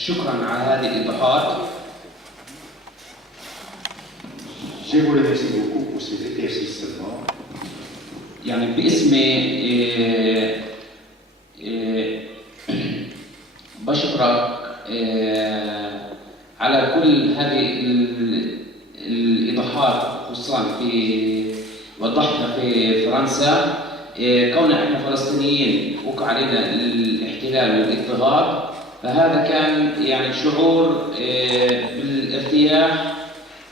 شكرا على هذه الإيضاحات. Je vous remercie beaucoup pour ces éclaircissements. يعني باسمي بشكرك على كل هذه الإيضاحات، خصوصا في وضحتها في فرنسا. كوننا احنا فلسطينيين وقع علينا الاحتلال والاضطهاد، فهذا كان يعني شعور بالارتياح.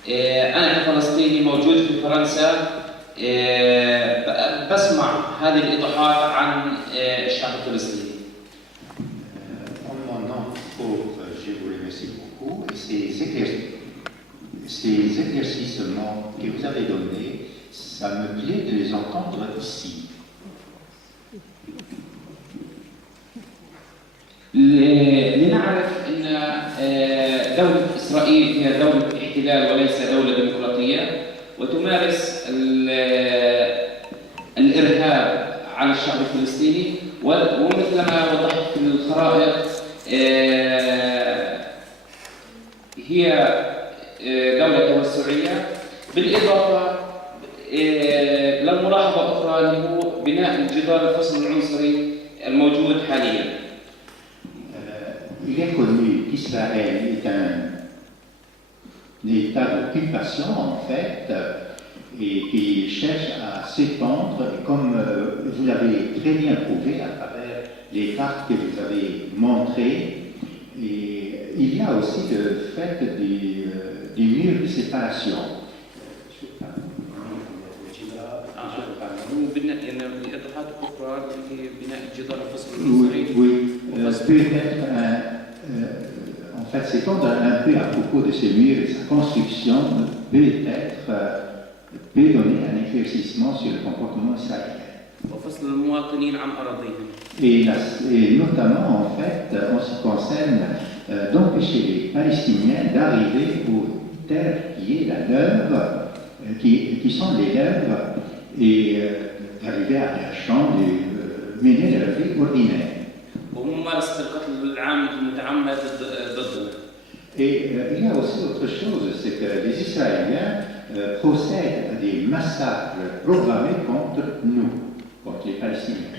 انا كفلسطيني موجود في فرنسا بسمع هذه الايضاحات عن الشعب الفلسطيني. En mon nom propre, je vous remercie beaucoup. Et ces éclaircissements que vous avez donnés, ça me plaît de les entendre ici. لنعرف أن دولة إسرائيل هي دولة احتلال وليس دولة ديمقراطية، وتمارس الإرهاب على الشعب الفلسطيني، ومثل ما وضحت في الخرائط هي دولة توسعية، بالإضافة لملاحظة أخرى اللي هو بناء الجدار الفصل العنصري الموجود حالياً. Il est connu qu'Israël est un état d'occupation en fait et qui cherche à s'étendre, et comme vous l'avez très bien prouvé à travers les cartes que vous avez montrées. Et il y a aussi le fait des murs de séparation. Oui, peut-être en fait s'étendre un peu à propos de ces murs et sa construction peut donner un éclaircissement sur le comportement israélien. Et notamment en fait en ce qui concerne d'empêcher les Palestiniens d'arriver aux terres qui sont les leurs et d'arriver à leur champ et mener leur vie ordinaire. Et il y a aussi autre chose, c'est que les Israéliens procèdent à des massacres programmés contre nous, contre les Palestiniens.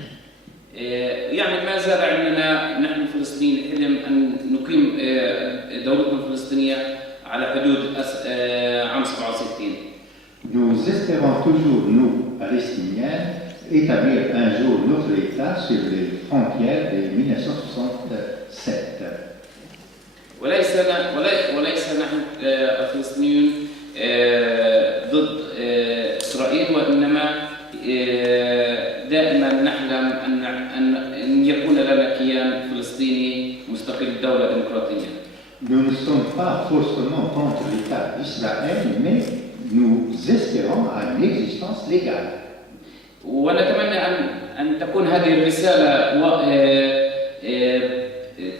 يعني ما زال عندنا نحن الفلسطينيين حلم أن نقيم دولتنا الفلسطينية على حدود عام 67. Nous espérons toujours, nous, Palestiniens, établir un jour notre État sur les frontières de 1967. وليس نحن الفلسطينيون ضد إسرائيل، وإنما دائما نحلم أن يكون لنا كيان فلسطيني مستقل دولة ديمقراطية. Nous ne sommes pas forcément contre l'État d'Israël, mais nous espérons à une existence légale. ونتمنى أن تكون هذه الرسالة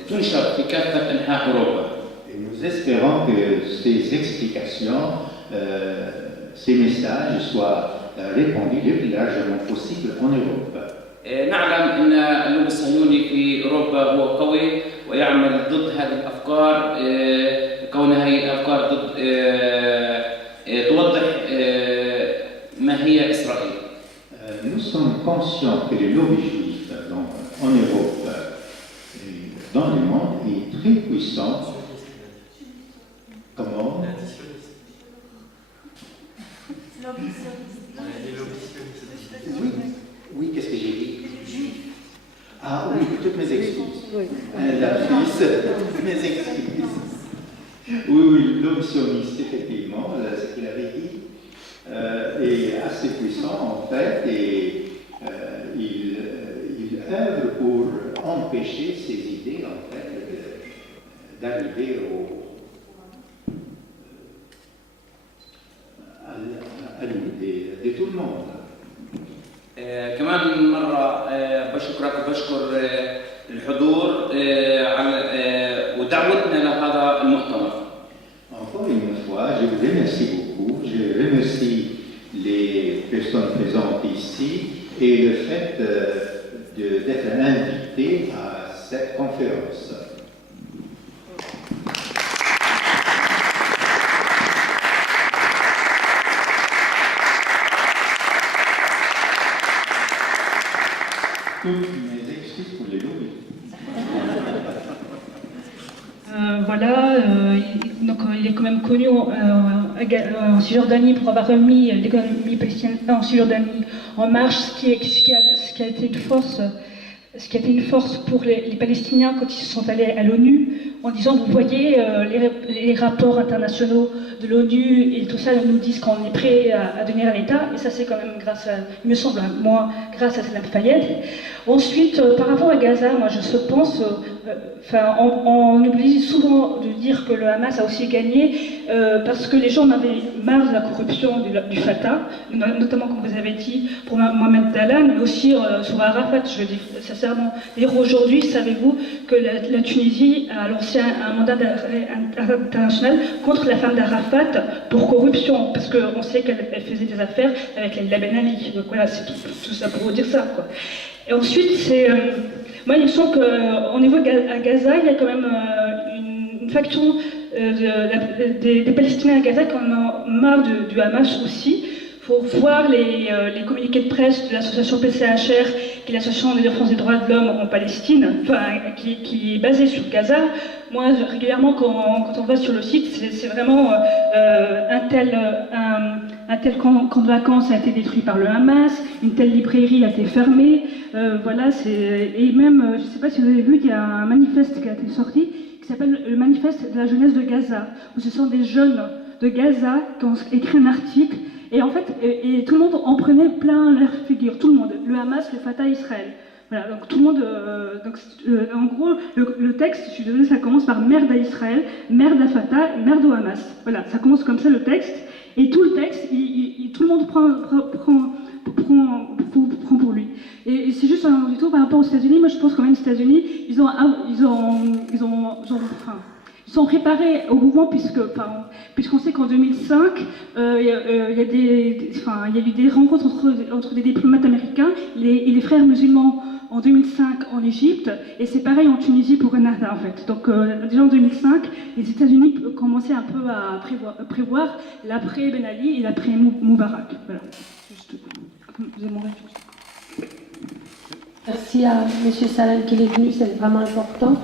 تنشر في كافة أنحاء أوروبا. Et nous espérons que ces explications, ces messages soient répandus le plus largement possible en Europe. نعلم أن اللوبي الصهيوني في أوروبا هو قوي ويعمل ضد هذه الأفكار، كون هذه الأفكار ضد توضح ما هي إسرائيل. Nous sommes conscients que le lobby juif en Europe et dans le monde est très puissant. Comment? Oui, oui, qu'est-ce que j'ai dit? Ah oui, toutes mes excuses. La fille, mes excuses. Oui, l'homme sioniste, effectivement, ce qu'il avait dit, est assez puissant en fait, et il œuvre pour empêcher ces idées en fait d'arriver à l'idée de tout le monde. كمان مرة بشكرك وبشكر الحضور على ودعوتنا لهذا المؤتمر. Encore une fois, je vous remercie beaucoup. Je remercie les personnes présentes ici et le fait d'être invité à cette conférence. Toutes mes excuses pour les lobbies. Donc il est quand même connu en Cisjordanie pour avoir remis l'économie palestinienne en Cisjordanie en marche, ce qui a été une force pour les Palestiniens quand ils sont allés à l'ONU, en disant, vous voyez, les rapports internationaux de l'ONU et tout ça nous disent qu'on est prêt à devenir un État, et ça c'est quand même il me semble, moi, grâce à Salam Fayyad. Ensuite, par rapport à Gaza, moi je pense, on oublie souvent de dire que le Hamas a aussi gagné parce que les gens en avaient marre de la corruption du Fatah, notamment, comme vous avez dit, pour Mohamed Dalan, mais aussi sur Arafat, je le dis sincèrement. D'ailleurs, aujourd'hui, savez-vous que la Tunisie a lancé un mandat d'arrêt international contre la femme d'Arafat pour corruption, parce qu'on sait qu'elle faisait des affaires avec Leila Ben Ali. Donc voilà, c'est tout ça pour vous dire ça, quoi. Et ensuite, moi, il me semble qu'au niveau à Gaza, il y a quand même une faction des Palestiniens à Gaza qui en ont marre du Hamas aussi. Il faut voir les communiqués de presse de l'association PCHR, qui est l'association de défense des droits de l'homme en Palestine, qui est basée sur Gaza. Moi, régulièrement, quand on va sur le site, c'est vraiment un tel camp de vacances a été détruit par le Hamas, une telle librairie a été fermée. Et même, je ne sais pas si vous avez vu, il y a un manifeste qui a été sorti qui s'appelle le manifeste de la jeunesse de Gaza, où ce sont des jeunes de Gaza qui ont écrit un article. Et en fait, et tout le monde en prenait plein leur figure, tout le monde, le Hamas, le Fatah, Israël. Voilà, donc tout le monde. En gros, le texte, je suis désolée, ça commence par merde à Israël, merde à Fatah, merde au Hamas. Voilà, ça commence comme ça le texte. Et tout le texte, tout le monde prend pour lui. Et c'est juste du tout par rapport aux États-Unis. Moi, je pense quand même aux États-Unis, ils sont préparés au mouvement puisqu'on sait qu'en 2005, il y a eu des rencontres entre des diplomates américains et les frères musulmans en 2005 en Égypte, et c'est pareil en Tunisie pour Ennahda en fait. Donc déjà en 2005, les États-Unis commençaient un peu à prévoir l'après Ben Ali et l'après Moubarak. Voilà. Juste, vous avez mon réponse. Merci à M. Salam qu'il est venu, c'est vraiment important.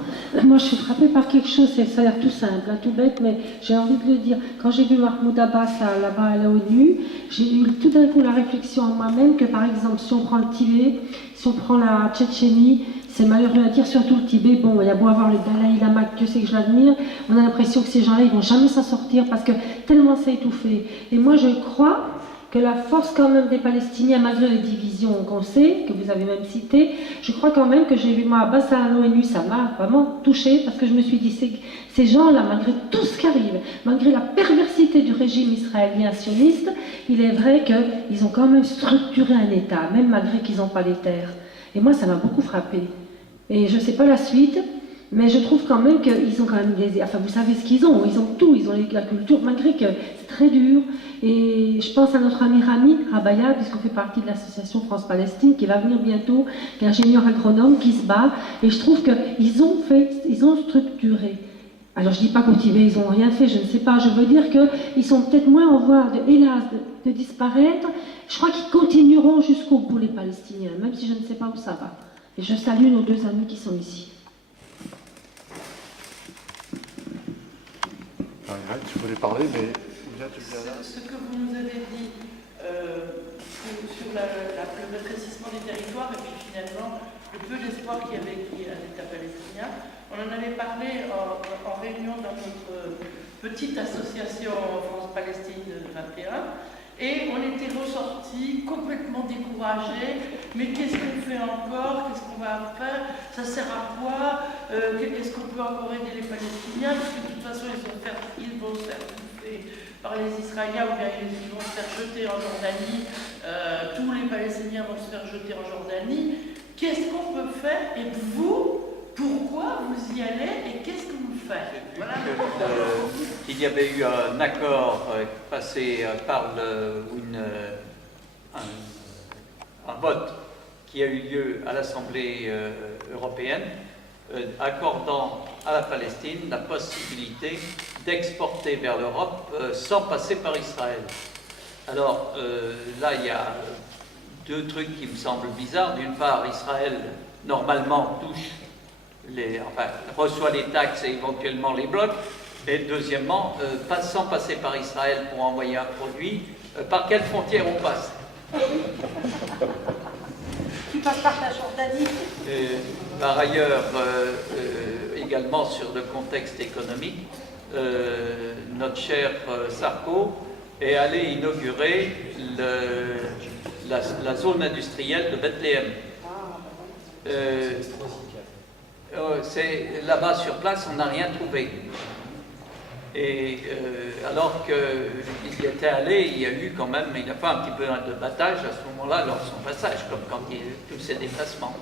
Moi, je suis frappée par quelque chose, ça a l'air tout simple, tout bête, mais j'ai envie de le dire. Quand j'ai vu Mahmoud Abbas là-bas à l'ONU, j'ai eu tout d'un coup la réflexion en moi-même que, par exemple, si on prend le Tibet, si on prend la Tchétchénie, c'est malheureux à dire, surtout le Tibet, bon, il y a beau avoir le Dalai Lama, que c'est que je l'admire, on a l'impression que ces gens-là, ils vont jamais s'en sortir parce que tellement c'est étouffé. Et moi, je crois que la force quand même des Palestiniens, malgré les divisions qu'on sait, que vous avez même citées, je crois quand même que j'ai vu moi Abbas à l'ONU, ça m'a vraiment touchée parce que je me suis dit, ces gens-là, malgré tout ce qui arrive, malgré la perversité du régime israélien sioniste, il est vrai qu'ils ont quand même structuré un État, même malgré qu'ils n'ont pas les terres. Et moi, ça m'a beaucoup frappée. Et je ne sais pas la suite, mais je trouve quand même qu'ils ont quand même enfin, vous savez ce qu'ils ont tout, ils ont la culture, malgré que c'est très dur. Et je pense à notre ami Rami Rabaya, puisqu'on fait partie de l'association France-Palestine, qui va venir bientôt, qui est ingénieur agronome, qui se bat. Et je trouve qu'ils ont structuré. Alors je ne dis pas qu'au Tibet, ils n'ont rien fait, je ne sais pas. Je veux dire qu'ils sont peut-être moins en voie, hélas, de disparaître. Je crois qu'ils continueront jusqu'au bout, les Palestiniens, même si je ne sais pas où ça va. Et je salue nos deux amis qui sont ici. Tu voulais parler, mais... Ce que vous nous avez dit sur le rétrécissement des territoires et puis finalement le peu d'espoir qu'il y avait à l'État palestinien, on en avait parlé en réunion dans notre petite association France-Palestine 21 et on était ressortis complètement découragés. Mais qu'est-ce qu'on fait encore? Qu'est-ce qu'on va faire? Ça sert à quoi? Est-ce qu'on peut encore aider les Palestiniens? Parce que de toute façon, ils vont se faire bouffer par les Israéliens, ou bien ils vont se faire jeter en Jordanie. Tous les Palestiniens vont se faire jeter en Jordanie. Qu'est-ce qu'on peut faire? Et vous, pourquoi vous y allez et qu'est-ce que vous faites? Voilà. Il y avait eu un accord passé par un vote qui a eu lieu à l'Assemblée européenne, accordant à la Palestine la possibilité d'exporter vers l'Europe sans passer par Israël. Alors là, il y a deux trucs qui me semblent bizarres. D'une part, Israël, normalement, reçoit les taxes et éventuellement les blocs. Et deuxièmement, sans passer par Israël pour envoyer un produit, par quelle frontière on passe? Qui passe par la Jordanie. Par ailleurs, également sur le contexte économique, notre cher Sarko est allé inaugurer la zone industrielle de Bethléem. Là-bas sur place, on n'a rien trouvé. Et alors qu'il y était allé, il y a eu quand même, il a fait un petit peu de battage à ce moment-là lors de son passage, comme quand il y a eu tous ces déplacements.